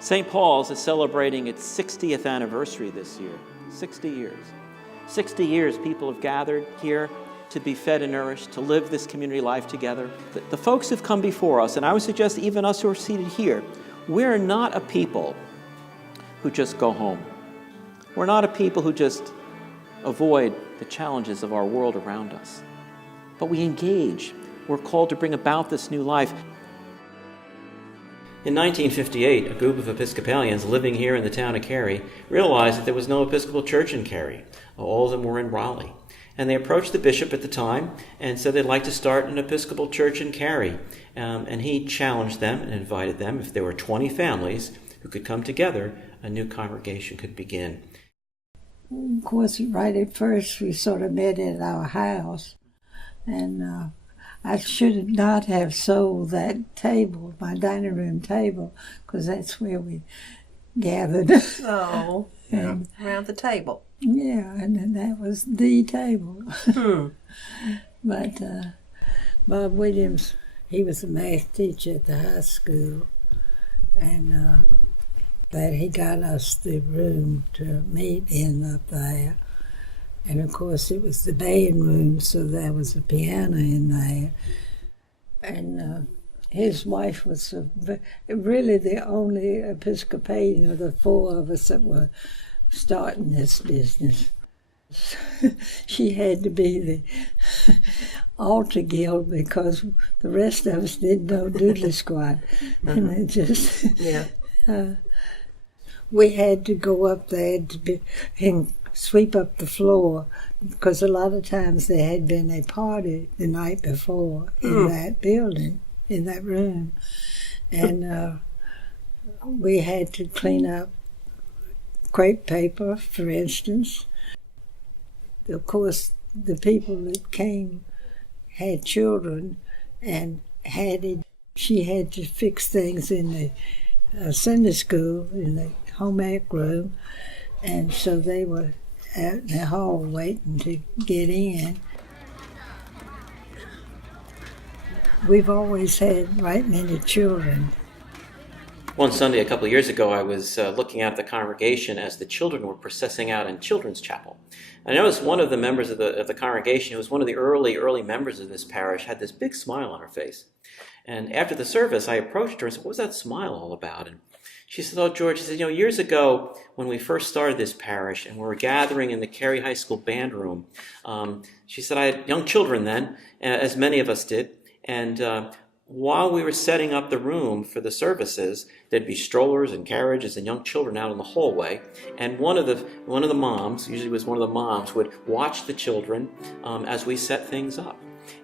St. Paul's is celebrating its 60th anniversary this year. 60 years. 60 years people have gathered here to be fed and nourished, to live this community life together. The folks who've come before us, and I would suggest even us who are seated here, we're not a people who just go home. We're not a people who just avoid the challenges of our world around us. But we engage. We're called to bring about this new life. In 1958, a group of Episcopalians living here in the town of Cary realized that there was no Episcopal Church in Cary. All of them were in Raleigh. And they approached the bishop at the time and said they'd like to start an Episcopal Church in Cary. And he challenged them and invited them, if there were 20 families who could come together, a new congregation could begin. Of course, right at first, we sort of met at our house. And I should not have sold that table, my dining room table, because that's where we gathered. Oh, and, around the table. Yeah, and then that was the table. But Bob Williams, he was a math teacher at the high school, and that he got us the room to meet in up there. And of course it was the band room, so there was a piano in there. And his wife was really the only Episcopalian of the four of us that were starting this business. She had to be the altar guild because the rest of us didn't know doodly squat. And it just... Yeah. We had to go up there and sweep up the floor because a lot of times there had been a party the night before in that building, in that room. And we had to clean up crepe paper, for instance. Of course, the people that came had children and she had to fix things in the Sunday school, in the home ec room, and so they were out in the hall waiting to get in. We've always had right many children. One Sunday a couple of years ago, I was looking at the congregation as the children were processing out in children's chapel. I noticed one of the members of the congregation, who was one of the early members of this parish, had this big smile on her face. And after the service, I approached her and said, "What was that smile all about?" And she said, "Oh, George," she said, years ago when we first started this parish and we were gathering in the Cary High School band room, she said, I had young children then, as many of us did, and while we were setting up the room for the services, there'd be strollers and carriages and young children out in the hallway, and one of the moms, usually it was one of the moms, would watch the children as we set things up.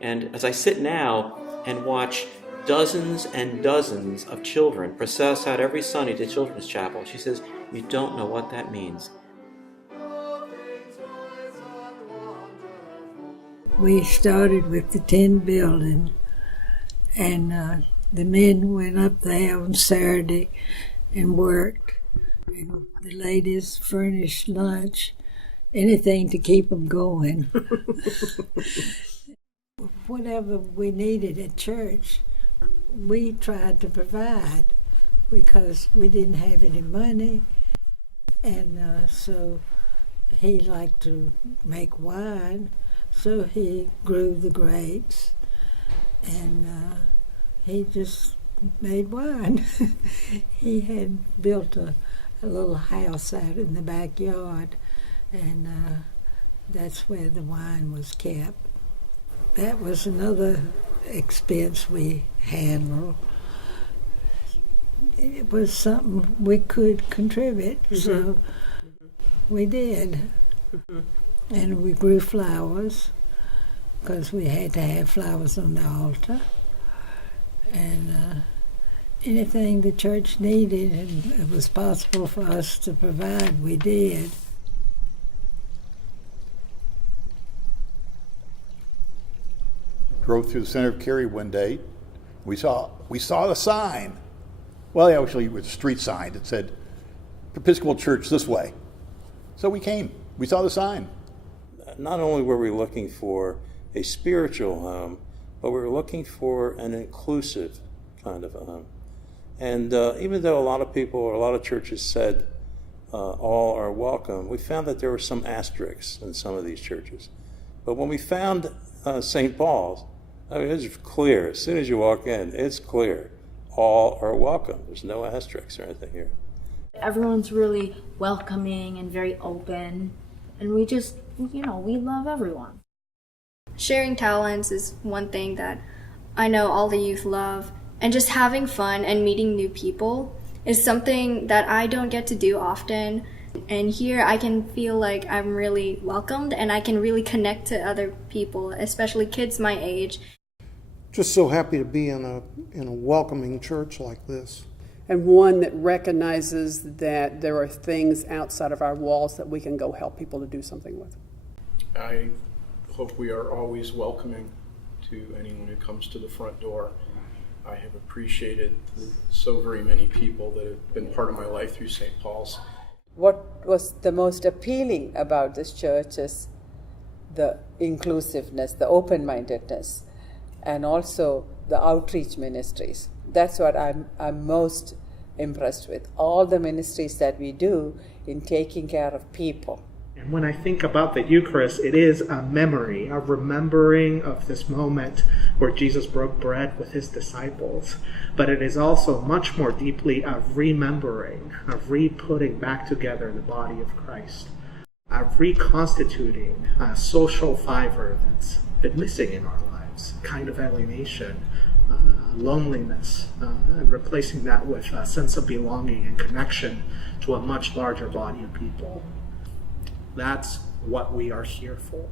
And as I sit now and watch dozens and dozens of children process out every Sunday to Children's Chapel, she says, "You don't know what that means." We started with the tin building, and the men went up there on Saturday and worked, and the ladies furnished lunch, anything to keep them going. Whatever we needed at church, we tried to provide because we didn't have any money, and so he liked to make wine, so he grew the grapes, and he just made wine. He had built a little house out in the backyard, and that's where the wine was kept. That was another expense we handled. It was something we could contribute, so we did. And we grew flowers because we had to have flowers on the altar. And anything the church needed and it was possible for us to provide, we did. Drove through the center of Cary one day. We saw the sign. Well, actually, it was a street sign that said, Episcopal Church this way. So we came. We saw the sign. Not only were we looking for a spiritual home, but we were looking for an inclusive kind of a home. And even though a lot of people or a lot of churches said all are welcome, we found that there were some asterisks in some of these churches. But when we found St. Paul's, I mean, it's clear. As soon as you walk in, it's clear. All are welcome. There's no asterisks or anything here. Everyone's really welcoming and very open. And we just, we love everyone. Sharing talents is one thing that I know all the youth love. And just having fun and meeting new people is something that I don't get to do often. And here I can feel like I'm really welcomed and I can really connect to other people, especially kids my age. Just so happy to be in a welcoming church like this. And one that recognizes that there are things outside of our walls that we can go help people to do something with. I hope we are always welcoming to anyone who comes to the front door. I have appreciated so very many people that have been part of my life through St. Paul's. What was the most appealing about this church is the inclusiveness, the open-mindedness, and also the outreach ministries. That's what I'm most impressed with. All the ministries that we do in taking care of people. And when I think about the Eucharist, it is a memory, a remembering of this moment where Jesus broke bread with his disciples. But it is also much more deeply a remembering, a re-putting back together the body of Christ, a reconstituting a social fiber that's been missing in our lives, a kind of alienation, loneliness, and replacing that with a sense of belonging and connection to a much larger body of people. That's what we are here for.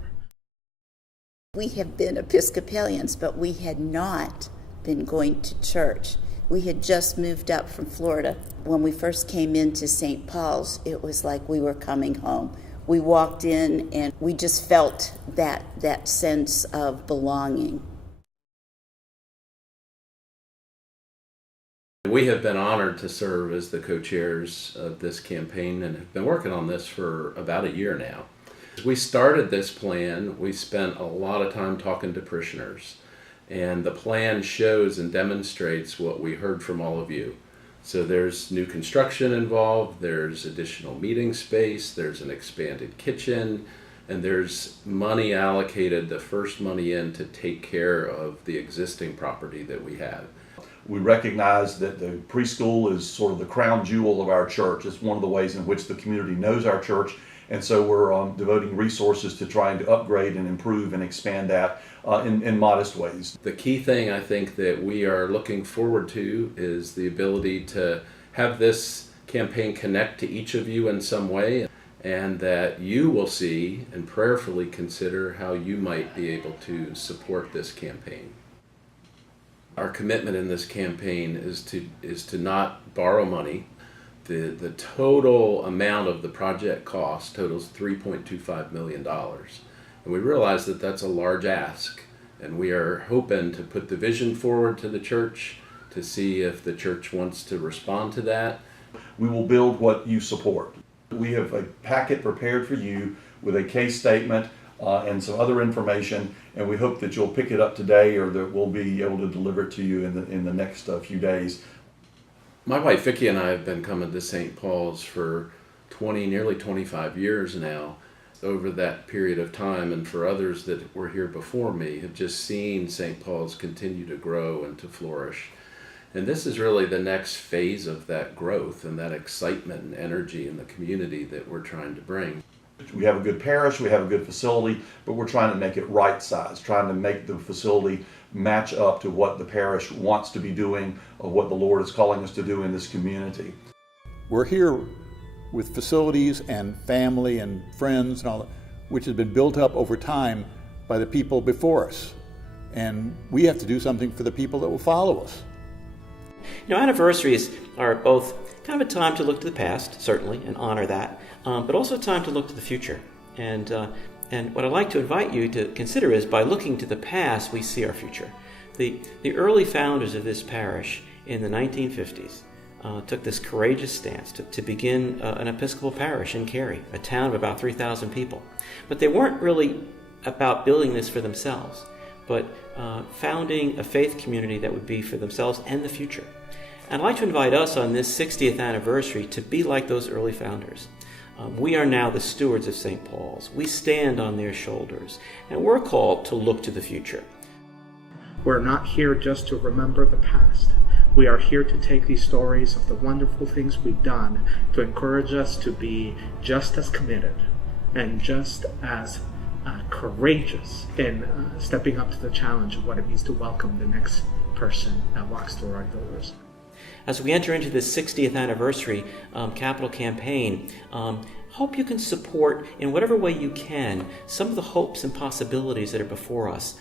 We have been Episcopalians, but we had not been going to church. We had just moved up from Florida. When we first came into St. Paul's, it was like we were coming home. We walked in and we just felt that sense of belonging. We have been honored to serve as the co-chairs of this campaign and have been working on this for about a year now. As we started this plan, we spent a lot of time talking to parishioners, and the plan shows and demonstrates what we heard from all of you. So there's new construction involved, there's additional meeting space, there's an expanded kitchen, and there's money allocated, the first money in, to take care of the existing property that we have. We recognize that the preschool is sort of the crown jewel of our church. It's one of the ways in which the community knows our church, and so we're devoting resources to trying to upgrade and improve and expand that in modest ways. The key thing I think that we are looking forward to is the ability to have this campaign connect to each of you in some way, and that you will see and prayerfully consider how you might be able to support this campaign. Our commitment in this campaign is to not borrow money. The total amount of the project cost totals $3.25 million. And we realize that that's a large ask. And we are hoping to put the vision forward to the church to see if the church wants to respond to that. We will build what you support. We have a packet prepared for you with a case statement and some other information, and we hope that you'll pick it up today or that we'll be able to deliver it to you in the next few days. My wife Vicki and I have been coming to St. Paul's for nearly 25 years now. Over that period of time, and for others that were here before me, have just seen St. Paul's continue to grow and to flourish. And this is really the next phase of that growth and that excitement and energy in the community that we're trying to bring. We have a good parish, we have a good facility, but we're trying to make it right size, trying to make the facility match up to what the parish wants to be doing, or what the Lord is calling us to do in this community. We're here with facilities and family and friends and all that, which has been built up over time by the people before us. And we have to do something for the people that will follow us. Anniversaries are both kind of a time to look to the past, certainly, and honor that, but also a time to look to the future. And what I'd like to invite you to consider is, by looking to the past, we see our future. The early founders of this parish in the 1950s took this courageous stance to begin an Episcopal parish in Cary, a town of about 3,000 people. But they weren't really about building this for themselves, but founding a faith community that would be for themselves and the future. And I'd like to invite us on this 60th anniversary to be like those early founders. We are now the stewards of St. Paul's. We stand on their shoulders, and we're called to look to the future. We're not here just to remember the past. We are here to take these stories of the wonderful things we've done to encourage us to be just as committed and just as courageous in stepping up to the challenge of what it means to welcome the next person that walks through our doors. As we enter into this 60th anniversary capital campaign, hope you can support in whatever way you can some of the hopes and possibilities that are before us.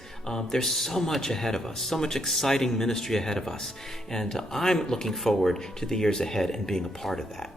There's so much ahead of us, so much exciting ministry ahead of us, and I'm looking forward to the years ahead and being a part of that.